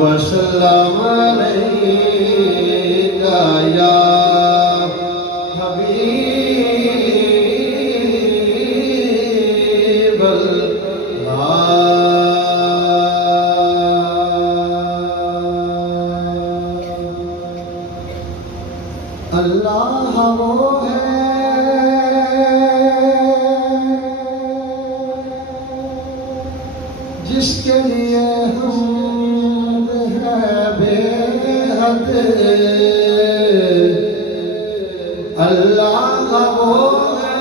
वसल्लम अलैका या हबीब अल्लाह वो है जिसके लिए हम है बेहद। अल्लाह वो है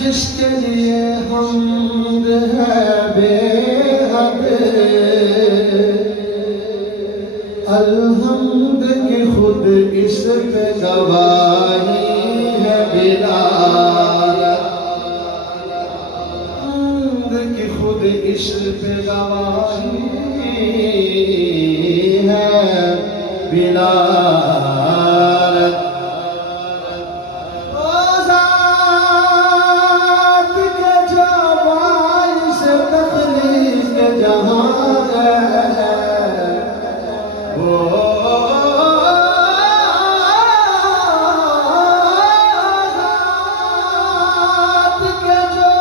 जिसके लिए हम है बेहद। अल्हम्द की खुद इस पे गवाही है बिलाल। हम्द की खुद इस पे गवाही है बिलाल। ओ ज़ात के जो बाइस तख्लीक जहां है वो ज़ात के जो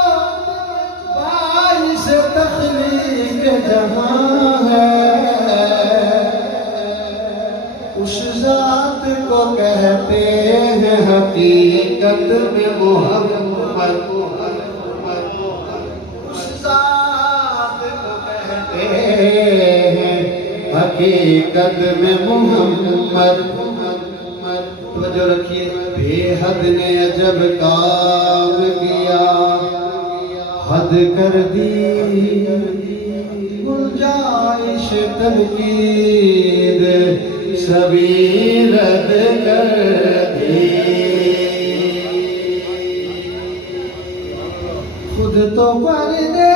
बाइस तख्लीक जहां है उस ज़ात को कहते हैं हकीकत में मोहम्मद। उस ज़ात को कहते हैं हकीकत में मोहम्मद। तो जो रखिए बेहद ने अजब काम किया हद कर दी गुंजाइश तनकीद सभी रद्द कर दी। खुद तो पर्दे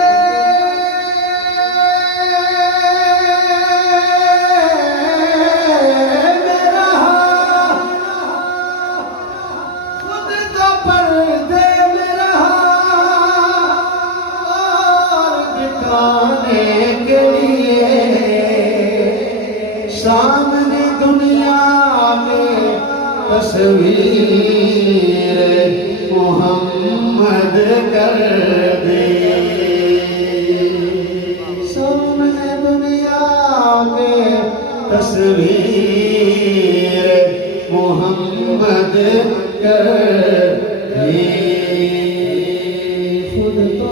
के लिए सामने दुनिया में तस्वीर मोहम्मद कर दे। सामने दुनिया में तस्वीर मोहम्मद कर दे। खुद तो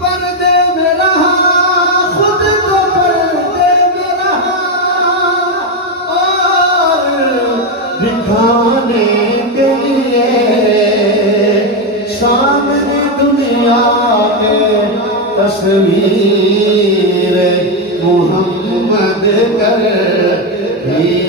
पर्दे में रहा खुद तो पर्दे में रहा और दिखाने के लिए सामने दुनिया में तस्वीर मोहम्मद कर दी।